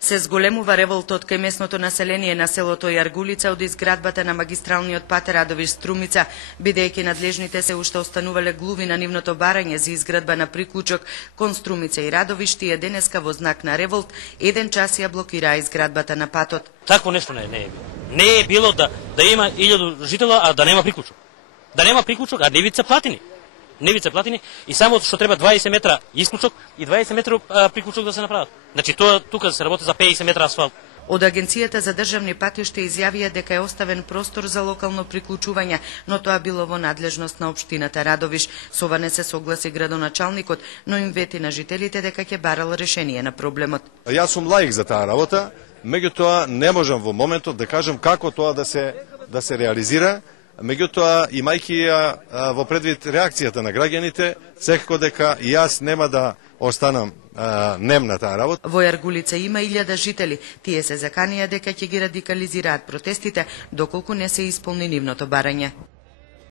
Се зголемува револтот кај местното население на селото Јаргулица од изградбата на магистралниот пат Радовиш-Струмица, бидејќи надлежните се уште останувале глуви на нивното барање за изградба на приклучок кон Струмица и Радовиш, тие денеска во знак на револт еден час ја блокираа изградбата на патот. Такво нешто не е било. Не е било да има 1000 житела, а да нема приклучок. Да нема приклучок, а нивица платини. Невица платини и само што треба 20 метра исклучок и 20 метра приклучок да се направат. Значи тоа тука се работи за 50 метра асфалт. Од Агенцијата за државни патишта изјавија дека е оставен простор за локално приклучување, но тоа било во надлежност на општината Радовиш. Со ова не се согласи градоначалникот, но им вети на жителите дека ќе барал решение на проблемот. Јас сум лаик за таа работа, меѓутоа не можам во моментот да кажам како тоа да се реализира. Меѓутоа, имајќи во предвид реакцијата на граѓаните, секако дека и јас нема да останам нем на таа работа. Во Јаргулица има 1000 жители. Тие се заканија дека ќе ги радикализираат протестите доколку не се исполни нивното барање.